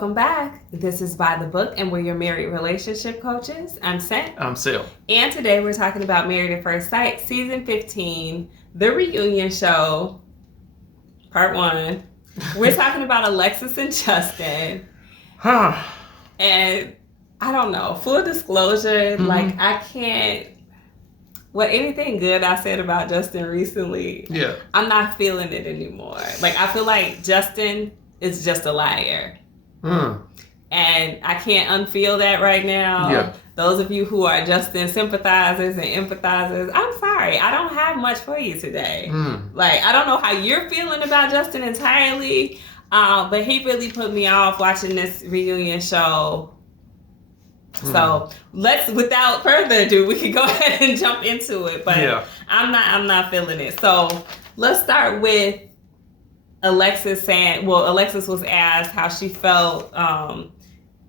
Welcome back. This is By the Book, and we're your married relationship coaches. I'm Sen. I'm Sil. And today we're talking about Married at First Sight, Season 15, The Reunion Show, Part 1. We're talking about Alexis and Justin. And I don't know, full disclosure, like I can't, anything good I said about Justin recently, I'm not feeling it anymore. Like I feel like Justin is just a liar. And I can't unfeel that right now. Those of you who are Justin sympathizers and empathizers, I'm sorry. I don't have much for you today. Like, I don't know how you're feeling about Justin entirely, but he really put me off watching this reunion show. So without further ado, we can go ahead and jump into it. But I'm not feeling it. So let's start with Alexis saying, Alexis was asked how she felt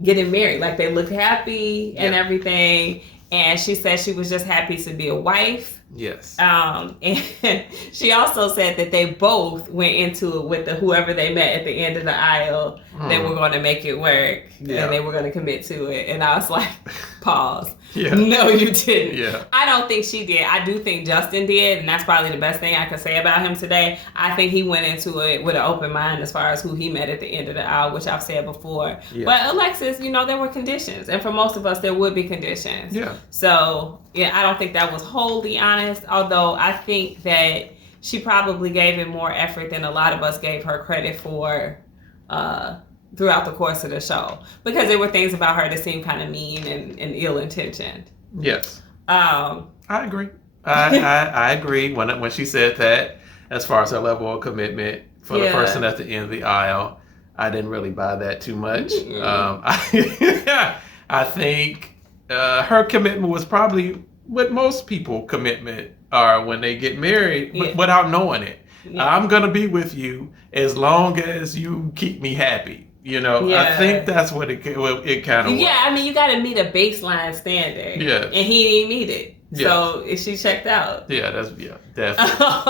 getting married. Like they looked happy and everything. And she said she was just happy to be a wife. Yes. And she also said that they both went into it with whoever they met at the end of the aisle. They were going to make it work and they were going to commit to it. And I was like, pause. No, you didn't. I don't think she did. I do think Justin did. And that's probably the best thing I can say about him today. I think he went into it with an open mind as far as who he met at the end of the aisle, which I've said before. But Alexis, there were conditions. And for most of us, there would be conditions. So, I don't think that was wholly honest. Although I think that she probably gave it more effort than a lot of us gave her credit for throughout the course of the show, because there were things about her that seemed kind of mean and ill-intentioned. Yes. I agree. I agree when she said that, as far as her level of commitment for the person at the end of the aisle. I didn't really buy that too much. I think her commitment was probably what most people commitment are when they get married, without knowing it. I'm going to be with you as long as you keep me happy. I think that's what it kind of was. I mean, you got to meet a baseline standard. And he didn't meet it. So she checked out. Definitely. So no,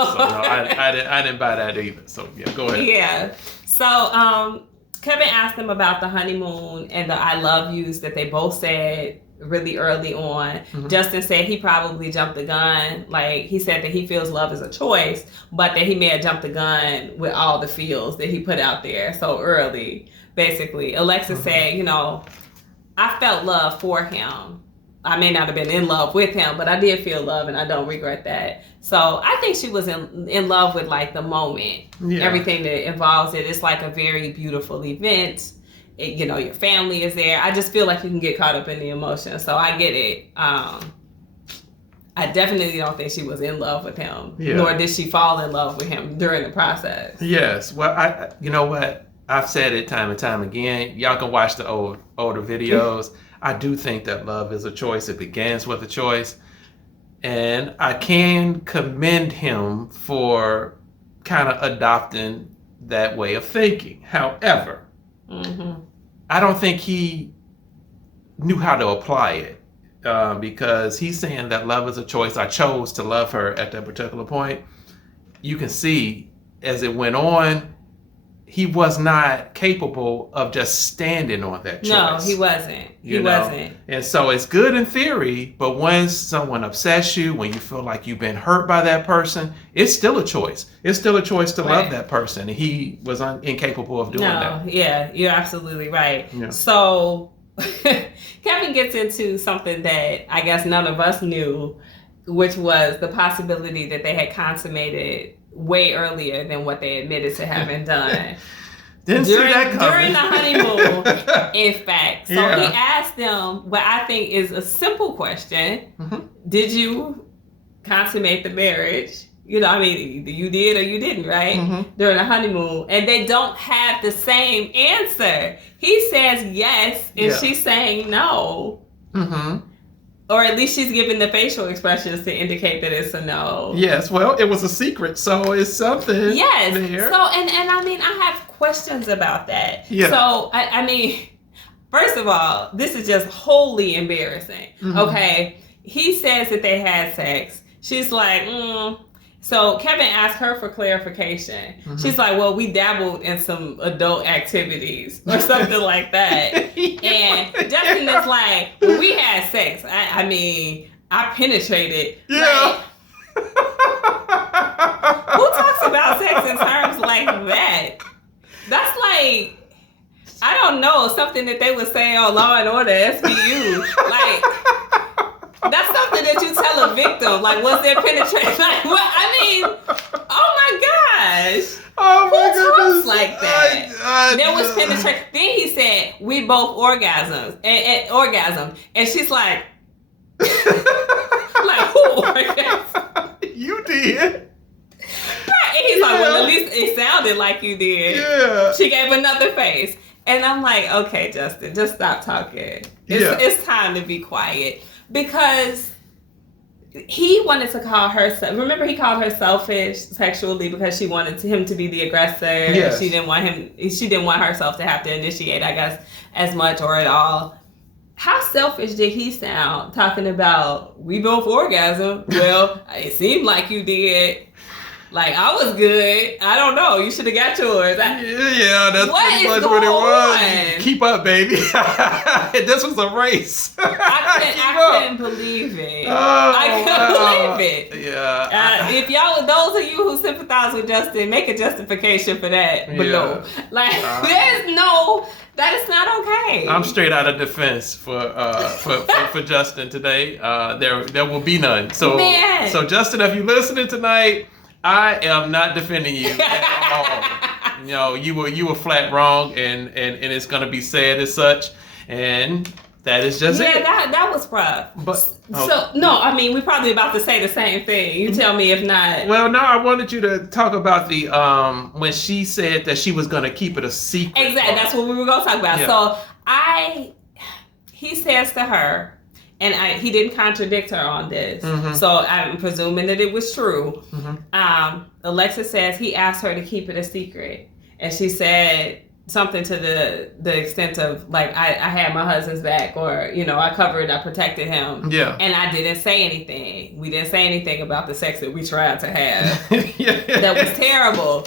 I didn't buy that either. So go ahead. So Kevin asked them about the honeymoon and the I love yous that they both said really early on. Justin said he probably jumped the gun. Like he said that he feels love is a choice, but that he may have jumped the gun with all the feels that he put out there so early. Basically, Alexis said, I felt love for him. I may not have been in love with him, but I did feel love, and I don't regret that. So I think she was in love with like the moment, everything that involves it. It's like a very beautiful event. Your family is there. I just feel like you can get caught up in the emotion. So I get it. I definitely don't think she was in love with him, nor did she fall in love with him during the process. Yes. Well, you know what? I've said it time and time again. Y'all can watch the older videos. I do think that love is a choice. It begins with a choice. And I can commend him for kind of adopting that way of thinking. However, I don't think he knew how to apply it because he's saying that love is a choice. I chose to love her at that particular point. You can see as it went on, he was not capable of just standing on that choice. No, he wasn't. He wasn't. And so it's good in theory, but once someone upsets you, when you feel like you've been hurt by that person, it's still a choice. It's still a choice to love that person. And he was incapable of doing that. Yeah, you're absolutely right. So Kevin gets into something that I guess none of us knew, which was the possibility that they had consummated way earlier than what they admitted to having done. Didn't see that coming. During the honeymoon, in fact. So he asked them what I think is a simple question. Did you consummate the marriage? I mean, you did or you didn't, right? During the honeymoon. And they don't have the same answer. He says yes, and she's saying no. Or at least she's giving the facial expressions to indicate that it's a no. Yes, well, it was a secret, so it's something there. So, and I mean, I have questions about that. So, I mean, first of all, this is just wholly embarrassing. Okay, he says that they had sex. She's like, So Kevin asked her for clarification. Mm-hmm. She's like, well, we dabbled in some adult activities or something like that. And Justin is like, well, we had sex. I mean, I penetrated. Yeah. Like, who talks about sex in terms like that? That's like, I don't know, something that they would say on Law and Order, SVU. Like, that's something that you tell a victim. Like, was there penetration? Like, what? I mean, oh my gosh. Oh my goodness. Talks like that? There was penetration. Then he said, we both orgasm. And she's like, like, who orgasmed? You did. And he's like, well, at least it sounded like you did. Yeah. She gave another face. And I'm like, okay, Justin, just stop talking. It's time to be quiet. Because he wanted to call her, remember he called her selfish sexually because she wanted him to be the aggressor. Yes. She didn't want herself to have to initiate, I guess, as much or at all. How selfish did he sound talking about, we both orgasm? Well, it seemed like you did. Like, I was good. I don't know. You should have got yours. Yeah, that's pretty much what it was. Keep up, baby. This was a race. I couldn't believe it. I couldn't believe it. Yeah. If y'all, those of you who sympathize with Justin, make a justification for that below. Like, that is not okay. I'm straight out of defense for Justin today. There will be none. So Justin, if you're listening tonight, I am not defending you at all. You know, you were flat wrong, and it's gonna be said as such, and that is just it. Yeah, that was rough. But so no, I mean, we're probably about to say the same thing. You tell me if not. Well, no, I wanted you to talk about the when she said that she was gonna keep it a secret. Exactly, that's what we were gonna talk about. Yeah. So he says to her. And he didn't contradict her on this. Mm-hmm. So I'm presuming that it was true. Mm-hmm. Alexis says he asked her to keep it a secret. And she said something to the extent of, like, I had my husband's back, or, you know, I protected him. Yeah. And I didn't say anything. We didn't say anything about the sex that we tried to have. That was terrible.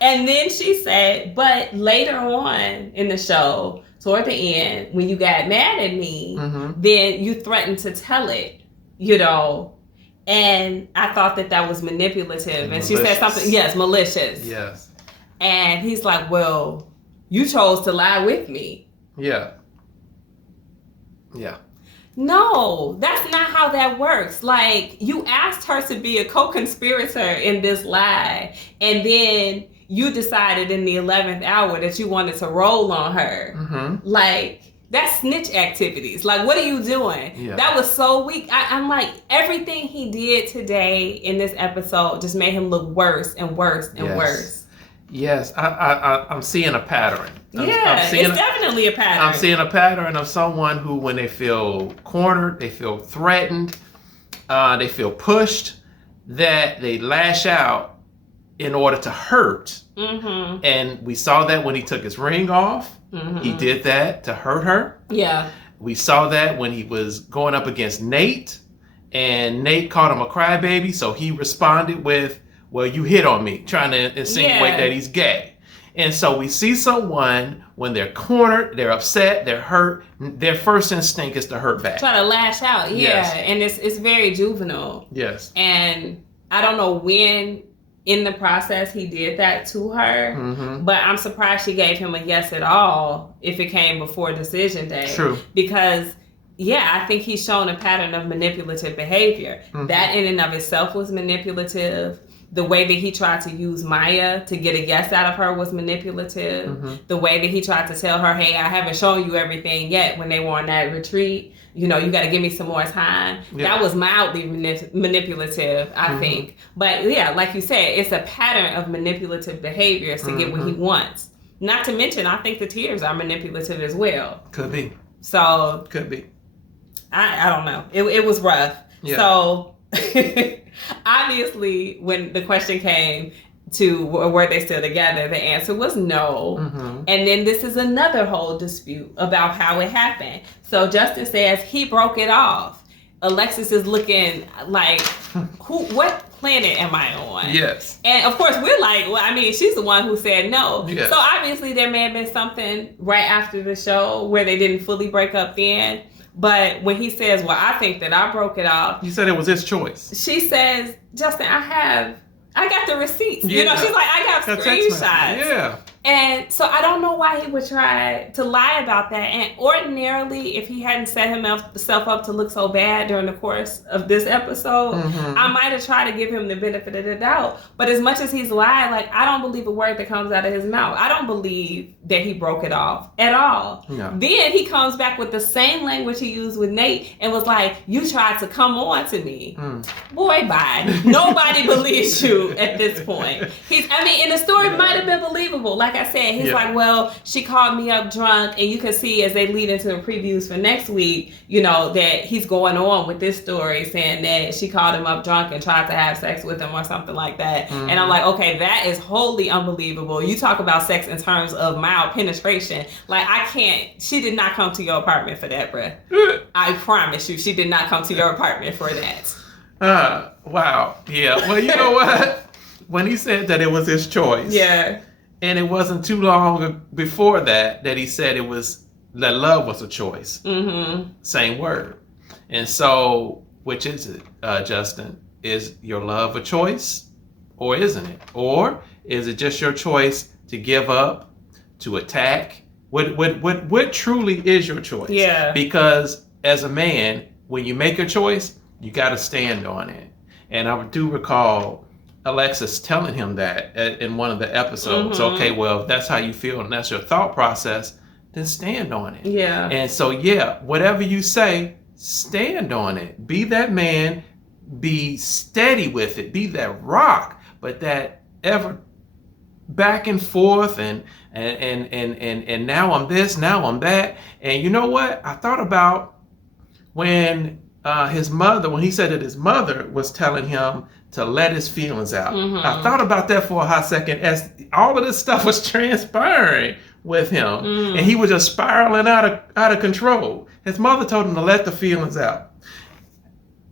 And then she said, but later on in the show, toward the end, when you got mad at me, then you threatened to tell it, you know. And I thought that was manipulative. And she said something, malicious. Yes. And he's like, well, you chose to lie with me. Yeah. Yeah. No, that's not how that works. Like, you asked her to be a co-conspirator in this lie, and then you decided in the 11th hour that you wanted to roll on her. Mm-hmm. Like, that's snitch activities. Like, what are you doing? Yeah. That was so weak. I'm like, everything he did today in this episode just made him look worse and worse and worse. Yes, I'm seeing a pattern. It's definitely a pattern. I'm seeing a pattern of someone who, when they feel cornered, they feel threatened, they feel pushed, that they lash out in order to hurt. Mm-hmm. And we saw that when he took his ring off. Mm-hmm. He did that to hurt her. Yeah. We saw that when he was going up against Nate, and Nate called him a crybaby, so he responded with, well, you hit on me, trying to insinuate that he's gay. And so we see someone, when they're cornered, they're upset, they're hurt, their first instinct is to hurt back. Try to lash out, and it's very juvenile. Yes. And I don't know when in the process he did that to her, but I'm surprised she gave him a yes at all if it came before decision day. True. Because I think he's shown a pattern of manipulative behavior. Mm-hmm. That in and of itself was manipulative. The way that he tried to use Maya to get a yes out of her was manipulative. Mm-hmm. The way that he tried to tell her, hey, I haven't shown you everything yet when they were on that retreat. You know, you got to give me some more time. Yeah. That was mildly manipulative, I think. But like you said, it's a pattern of manipulative behaviors to get what he wants. Not to mention, I think the tears are manipulative as well. Could be. So. Could be. I don't know. It was rough. Yeah. So. Obviously, when the question came to were they still together, the answer was no. Mm-hmm. And then this is another whole dispute about how it happened. So Justin says he broke it off. Alexis is looking like, what planet am I on? Yes. And of course we're like, well, I mean, she's the one who said no. Yes. So obviously there may have been something right after the show where they didn't fully break up then. But when he says, well, I think that I broke it off. He said it was his choice. She says, Justin, I got the receipts. Yeah. You know, she's like, I got screenshots. Yeah. And so I don't know why he would try to lie about that. And ordinarily, if he hadn't set himself up to look so bad during the course of this episode, I might have tried to give him the benefit of the doubt. But as much as he's lied, like, I don't believe a word that comes out of his mouth. I don't believe that he broke it off at all. No. Then he comes back with the same language he used with Nate and was like, you tried to come on to me. Boy, bye. Nobody believes you at this point. And the story might have been believable. Like I said, he's like, well, she called me up drunk, and you can see as they lead into the previews for next week, you know, that he's going on with this story saying that she called him up drunk and tried to have sex with him or something like that. And I'm like, okay, that is wholly unbelievable. You talk about sex in terms of mild penetration. Like, she did not come to your apartment for that, bruh. I promise you, she did not come to your apartment for that. Wow. Yeah. Well, you know what? When he said that it was his choice. Yeah. And it wasn't too long before that he said that love was a choice. Same word. And so, which is it, Justin? Is your love a choice, or isn't it? Or is it just your choice to give up, to attack? What truly is your choice? Yeah. Because as a man, when you make a choice, you got to stand on it. And I do recall Alexis telling him that in one of the episodes. Okay, well, if that's how you feel and that's your thought process, then stand on it. Yeah. And so, whatever you say, stand on it. Be that man. Be steady with it. Be that rock. But that ever back and forth and now I'm this, now I'm that. And you know what? I thought about when he said that his mother was telling him to let his feelings out. I thought about that for a hot second as all of this stuff was transpiring with him, and he was just spiraling out of control. His mother told him to let the feelings out,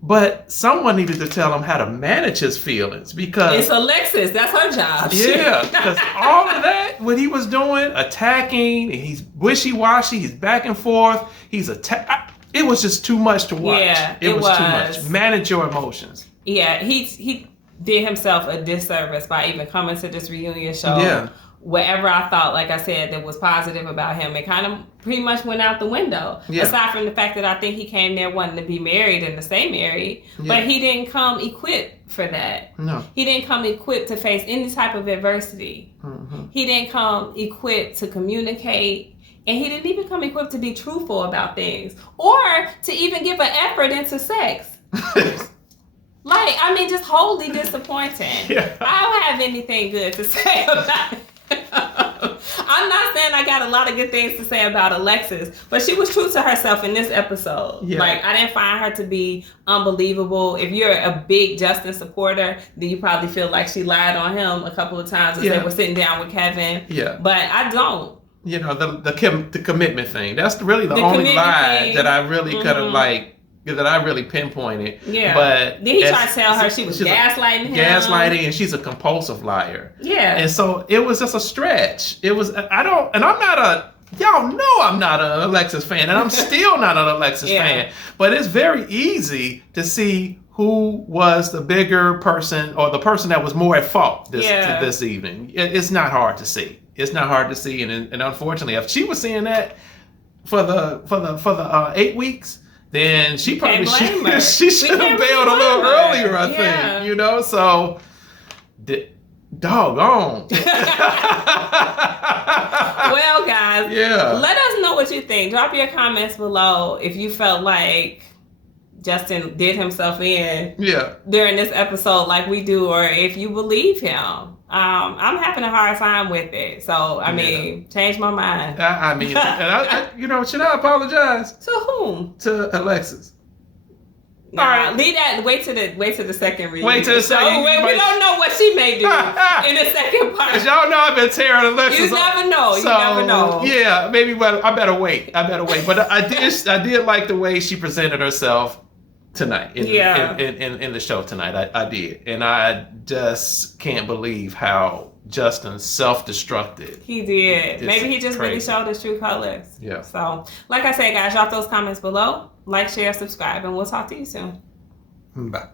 but someone needed to tell him how to manage his feelings, because it's Alexis. That's her job. Yeah, because all of that, what he was doing, attacking, and he's wishy-washy, he's back and forth, it was just too much to watch. Yeah, it was too much. Manage your emotions. Yeah, he did himself a disservice by even coming to this reunion show. Yeah. Whatever I thought, like I said, that was positive about him, it kind of pretty much went out the window. Yeah. Aside from the fact that I think he came there wanting to be married and to stay married, but he didn't come equipped for that. No. He didn't come equipped to face any type of adversity. He didn't come equipped to communicate. And he didn't even come equipped to be truthful about things or to even give an effort into sex. Just wholly disappointing. Yeah. I don't have anything good to say about it. I'm not saying I got a lot of good things to say about Alexis, but she was true to herself in this episode. Yeah. Like, I didn't find her to be unbelievable. If you're a big Justin supporter, then you probably feel like she lied on him a couple of times as they were sitting down with Kevin. Yeah. But I don't. You know, the commitment thing. That's really the only lie that I really could have that I really pinpointed. Yeah. But then he tried to tell her she was gaslighting him. Gaslighting, and she's a compulsive liar. Yeah. And so it was just a stretch. Y'all know I'm not an Alexis fan, and I'm still not an Alexis fan. But it's very easy to see who was the bigger person or the person that was more at fault this evening. It's not hard to see. It's not hard to see, and unfortunately, if she was seeing that for the 8 weeks, then she probably she should have bailed a little earlier. I think, you know. So, doggone. Well, guys, let us know what you think. Drop your comments below if you felt like Justin did himself in during this episode like we do, or if you believe him. I'm having a hard time with it. So, I mean, change my mind. Should I apologize? To whom? To Alexis. Nah, all right. Leave that. Wait to the second reading. Wait till the second. We don't know what she may do in the second part. Cause y'all know I've been tearing Alexis. You never know. You never know. Yeah, maybe. Well, I better wait. But I did like the way she presented herself tonight in the show tonight. I did, and I just can't believe how Justin self-destructed. He did. Maybe he just really showed his true colors. Yeah. So, like I said, guys, drop those comments below. Like, share, subscribe, and we'll talk to you soon. Bye.